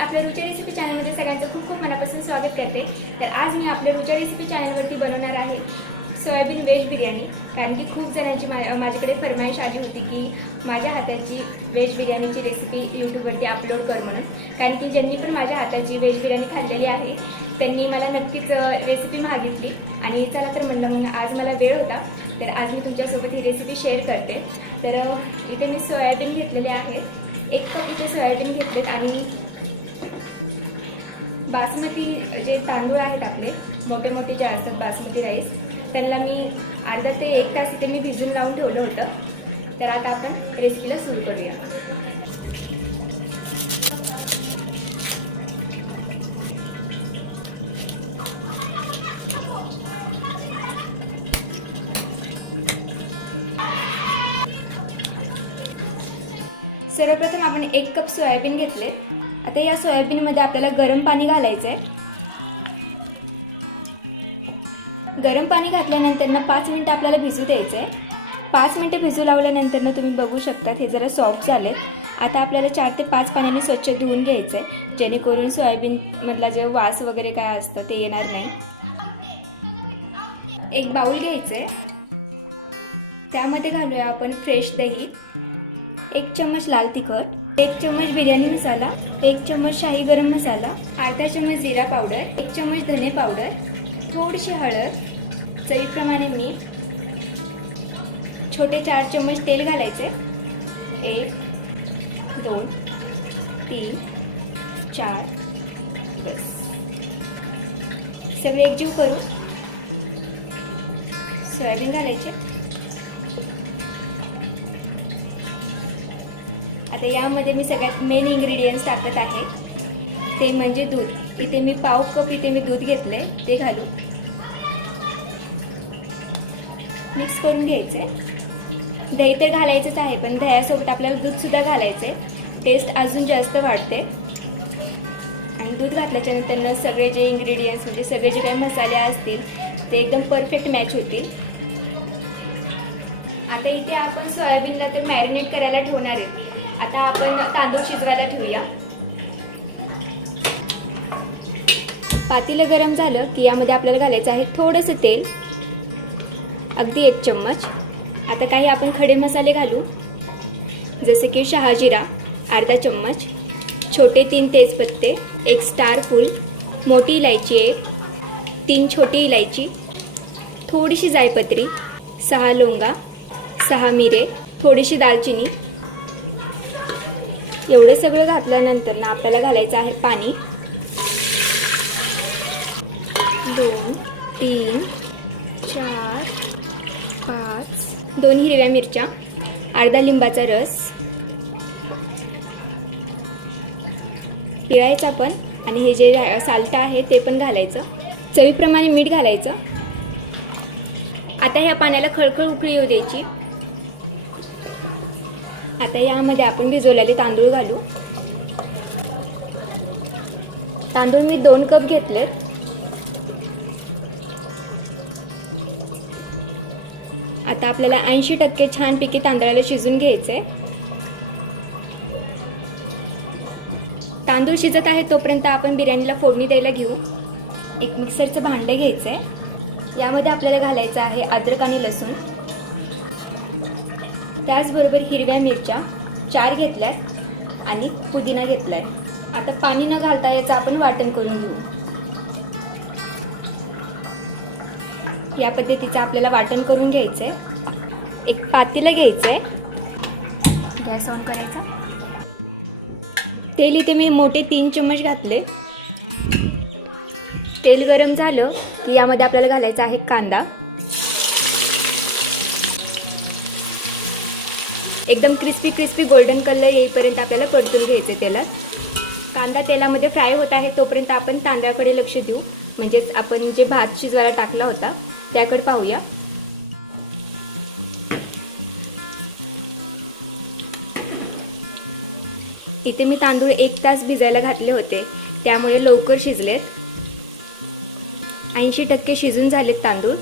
आपल्या रुची रेसिपी चॅनलमध्ये सगळ्यांचं खूप खूप मनापासून स्वागत करते। तर आज मी आपल्या रुची रेसिपी चॅनलवरती बनवणार आहे सोयाबीन व्हेज बिर्याणी। कारण की खूप जणांची माझ्याकडे फरमाईश आली होती की माझ्या हाताची व्हेज बिर्याणीची रेसिपी यूट्यूबवरती अपलोड कर म्हणून। कारण की ज्यांनी पण माझ्या हाताची व्हेज बिर्याणी खाल्लेली आहे त्यांनी मला नक्कीच रेसिपी मागितली आणि चला तर म्हणलं मग आज मला वेळ होता तर आज मी तुमच्यासोबत ही रेसिपी शेअर करते। तर इथे मी सोयाबीन घेतलेले आहेत, 1 कप इथे सोयाबीन घेतलेत आणि बासमती जे तांदूळ आहेत आपले मोठे मोठे जे असतात बासमती राईस त्यांना मी अर्धा ते 1 तास इथे मी भिजून लावून ठेवलं होतं। तर आता आपण रेसिपीला सुरू करूया। सर्वप्रथम आपण 1 कप सोयाबीन घेतले। आता या सोयाबीनमध्ये आपल्याला गरम पाणी घालायचं आहे। गरम पाणी घातल्यानंतर 5 मिनिटं आपल्याला भिजू द्यायचं आहे। 5 मिनिटं भिजू लावल्यानंतर तुम्ही बघू शकता हे जरा सॉफ्ट झालेत। आता आपल्याला 4 ते 5 पाण्याने स्वच्छ धुवून घ्यायचं आहे जेणेकरून सोयाबीनमधला जे वास वगैरे काय असतं ते येणार नाही। एक बाउल घ्यायचं आहे, त्यामध्ये घालूया आपण फ्रेश दही, 1 चम्मच लाल तिखट, 1 चम्मच बिर्याणी मसाला, 1 चम्मच शाही गरम मसाला, अर्धा चम्मच जीरा पावडर, 1 चम्मच धने पावडर, थोडीशी हळद, चवीप्रमाणे मीठ, छोटे 4 चम्मच तेल घालायचे। 1 2 3 4 बस। सगळे एकजीव करू सोयाबीन घालायचे। आता यामध्ये मी सगळ्यात मेन इंग्रेडियंट्स टाकत आहे ते म्हणजे दूध। इथे मी पाव कप इथे मी दूध घेतले, ते घालू, मिक्स करून घ्यायचे। दही तर घालायचंच आहे पण दह्यासोबत आपल्याला दूधसुद्धा घालायचे, टेस्ट अजून जास्त वाढते। आणि दूध घातल्याच्या नंतर सगळे जे इंग्रेडियंट्स म्हणजे सगळे जे काही मसाले असतील ते एकदम परफेक्ट मॅच होतील। आता इथे आपण सोयाबीनला तर मॅरिनेट करायला ठेवणार आहे। आता आपण तांदूळ शिजवायला ठेवूया। पातेलं गरम झालं की यामध्ये आपल्याला घालायचं आहे थोडंसं तेल, अगदी 1 चम्मच। आता काही आपण खडे मसाले घालू जसे की शहाजिरा अर्धा चम्मच, छोटे 3 तेजपत्ते, 1 स्टार फूल, मोठी इलायची 1, 3 छोटी इलायची, थोडीशी जायपत्री, 6 लवंगा, 6 मिरे, थोडीशी दालचिनी। एवढं सगळं घातल्यानंतर आपल्याला घालायचं आहे पाणी, 2 3 4 5, 2 हिरव्या मिरच्या, अर्धा लिंबाचा रस पिळायचा पण आणि हे जे साल्ट आहे ते पण घालायचं, चवीप्रमाणे मीठ घालायचं। आता ह्या पाण्याला खळखळ उकळी येऊ द्यायची। आता यामध्ये आपण भिजवलेले तांदूळ घालू। तांदूळ मी 2 कप घेतलेत। आता आपल्याला 80% छानपैकी तांदळाला शिजून घ्यायचे। तांदूळ शिजत आहे तोपर्यंत आपण बिर्याणीला फोडणी द्यायला घेऊ। एक मिक्सरचं भांडं घ्यायचं आहे, यामध्ये आपल्याला घालायचं आहे अद्रक आणि लसूण, त्याचबरोबर हिरव्या मिरच्या 4 घेतल्यात आणि पुदिना घेतलाय। आता पाणी न घालता याचं आपण वाटण करून घेऊ। या पद्धतीचं आपल्याला वाटण करून घ्यायचं आहे। एक पातेलं घ्यायचं आहे, गॅस ऑन करायचा। तेल इथे मी मोठे 3 चम्मच घातले। तेल गरम झालं की यामध्ये आपल्याला घालायचा आहे कांदा, एकदम क्रिस्पी गोल्डन कलर येईपर्यंत आपल्याला परतून घ्यायचे तेलात। कांदा तेलामध्ये फ्राय होत आहे तोपर्यंत आपण तांदळाकडे लक्ष देऊ, म्हणजेच आपण जे भात शिजवायला टाकला होता त्याकडे पाहूया। इथे मी तांदूळ 1 तास भिजायला घातले होते त्यामुळे लवकर शिजलेत, 80% शिजून झालेत तांदूळ।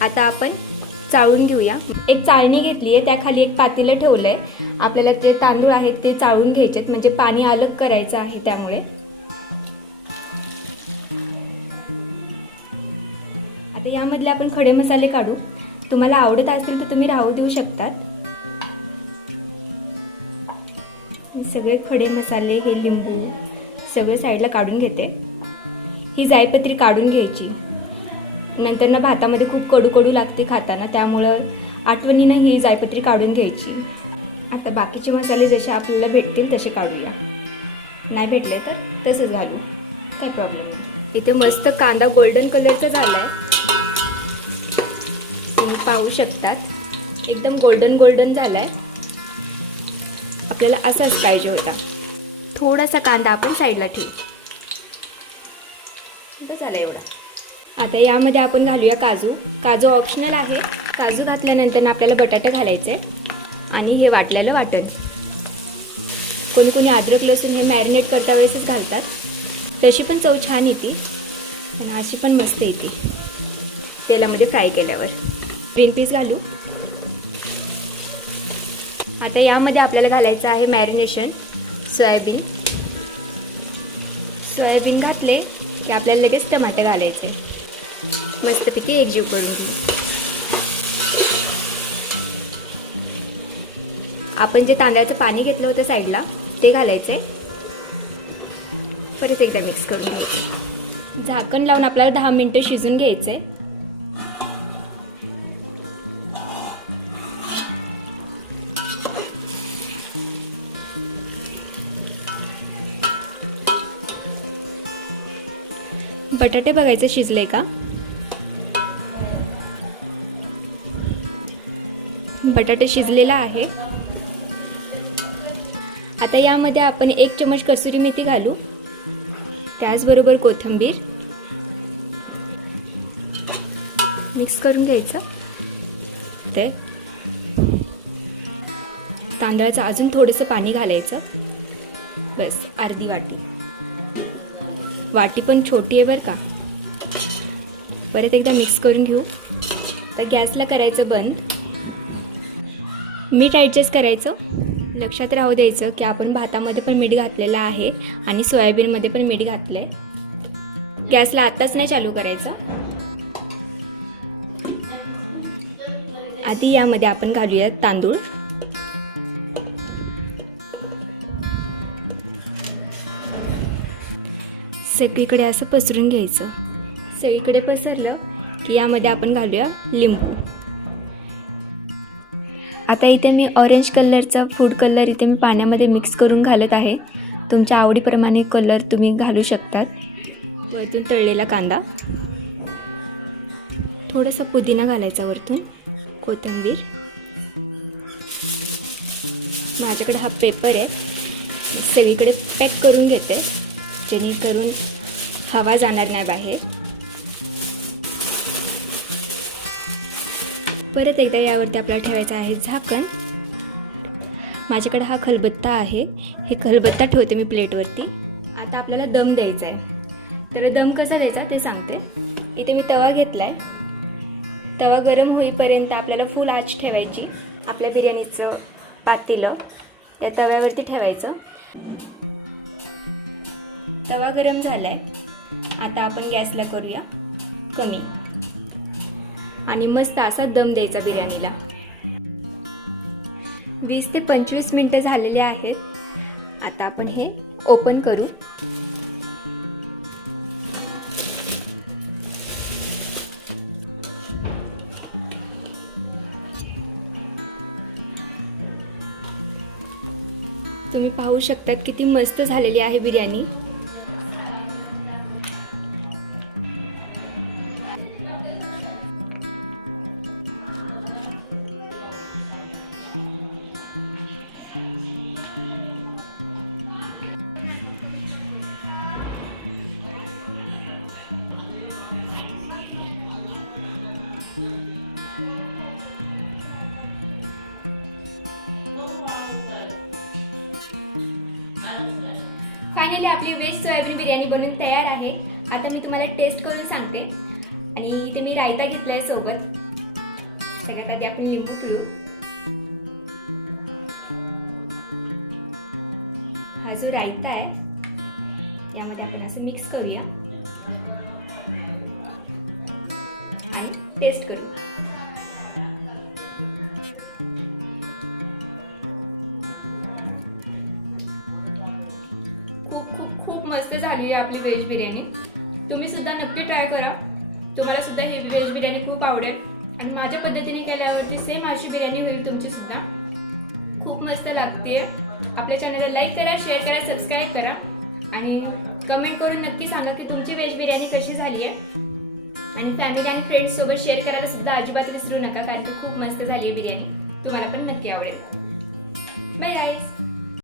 आता आपण चाळून घेऊया। एक चाळणी घेतली आहे, त्याखाली एक पातेलं ठेवलंय आपल्याला जे तांदूळ आहेत ते चाळून घ्यायचेत, म्हणजे पाणी अलग करायचं आहे त्यामुळे. आता यामधले आपण खडे मसाले काढू. तुम्हाला आवडत असतील तर तुम्ही राहू देऊ शकतात. सगळे खडे मसाले, हे लिंबू सगळं साईडला काढून घेते. ही जायपत्री काढून घ्यायची, नंतर ना भातामध्ये खूप कडू कडू लागते खाताना, त्यामुळं आठवणीनं ही जायपत्री काढून घ्यायची. आता बाकीचे मसाले जसे आपल्याला भेटतील तसे काढूया. नाही भेटले तर तसंच घालू, काही प्रॉब्लेम नाही. इथे मस्त कांदा गोल्डन कलरचा झाला आहे, तुम्ही पाहू शकतात. एकदम गोल्डन गोल्डन झाला आहे. आपल्याला असाच पाहिजे होता. थोडासा कांदा आपण साईडला ठेवू. बस झाला एवढा. आता यामध्ये आपण घालूया काजू. काजू ऑप्शनल आहे. काजू घातल्यानंतर आपल्याला बटाटे घालायचे आणि हे वाटलेलं वाटण. कोणी कोणी अद्रक लसूण हे मॅरिनेट करता वेळेसच घालतात, तशी पण चव छान येते आणि अशी पण मस्त येते तेलामध्ये फ्राय केल्यावर. ग्रीन पीस घालू. आता यामध्ये आपल्याला घालायचं आहे मॅरिनेशन सोयाबीन. सोयाबीन घातले की आपल्याला लगेच टमाटे घालायचे. मस्तपैकी एकजीव करून घेऊ. आपण जे तांदळाचं पाणी घेतलं होतं साईडला ते घालायचे. परत एकदा मिक्स करून घ्यायचं. झाकण लावून आपल्याला 10 मिनिटं शिजून घ्यायचे. बटाटे बघायचे शिजले का. बटाटे शिजलेला आहे. आता यामध्ये आपण 1 चमच कसुरी मेथी घालू, त्याचबरोबर कोथिंबीर. मिक्स करून घ्यायचं. ते तांदळाचं अजून थोडंसं पाणी घालायचं. बस अर्धी वाटी. वाटी पण छोटी आहे बरं का. परत एकदा मिक्स करून घेऊ. तर गॅसला करायचं बंद. मीठ ॲडजस्ट करायचं. लक्षात राहू द्यायचं की आपण भातामध्ये पण मीठ घातलेलं आहे आणि सोयाबीनमध्ये पण मीठ घातलं आहे. गॅसला आत्ताच नाही चालू करायचं. आधी यामध्ये आपण घालूया तांदूळ. सगळीकडे असं पसरून घ्यायचं. सगळीकडे पसरलं की यामध्ये आपण घालूया लिंबू. आता इथे मी ऑरेंज कलरचा फूड कलर इथे मी पाण्यामध्ये मिक्स करून घालत आहे. तुमच्या आवडीप्रमाणे कलर तुम्ही घालू शकतात. वरतून तळलेला कांदा, थोडासा पुदिना घालायचा वरतून, कोथिंबीर. माझ्याकडे हा पेपर आहे, सगळीकडे पॅक करून घेते जेणेकरून हवा जाणार नाही बाहेर. परत एकदा यावरती आपल्याला ठेवायचं आहे झाकण. माझ्याकडे हा खलबत्ता आहे, हे खलबत्ता ठेवते मी प्लेटवरती. आता आपल्याला दम द्यायचा आहे. तर दम कसा द्यायचा ते सांगते. इथे मी तवा घेतला आहे. तवा गरम होईपर्यंत आपल्याला फुल आच ठेवायची. आपल्या बिर्याणीचं पातेलं या तव्यावरती ठेवायचं. तवा गरम झाला आहे. आता आपण गॅसला करूया कमी आणि मस्त असा दम द्यायचा बिर्याणीला. 20 ते 25 मिनटं झालेले आहेत. आता आपण हे ओपन करू. तुम्ही पाहू शकतात किती मस्त झालेली आहे बिर्याणी. फायनली आपली व्हेज सोयाबीन बिर्याणी बनून तयार आहे. आता मी तुम्हाला टेस्ट करून सांगते. आणि इथे मी रायता घेतला आहे सोबत. सगळ्यात आधी आपण लिंबू पिळू. हा जो रायता आहे यामध्ये आपण असं मिक्स करूया आणि टेस्ट करू. खूप खूप खूप मस्त झाली आहे आपली व्हेज बिर्याणी. तुम्ही सुद्धा नक्की ट्राय करा. तुम्हाला सुद्धा ही व्हेज बिर्याणी खूप आवडेल आणि माझ्या पद्धतीने केल्यावरती सेम अशी बिर्याणी होईल तुमची सुद्धा. खूप मस्त लागते. आपल्या चॅनलला लाईक करा, शेअर करा, सबस्क्राईब करा आणि कमेंट करून नक्की सांगा की तुमची व्हेज बिर्याणी कशी झाली आहे. आणि फॅमिली आणि फ्रेंड्ससोबत शेअर करायला सुद्धा अजिबात विसरू नका, कारण की खूप मस्त झाली आहे बिर्याणी. तुम्हाला पण नक्की आवडेल. Bye guys.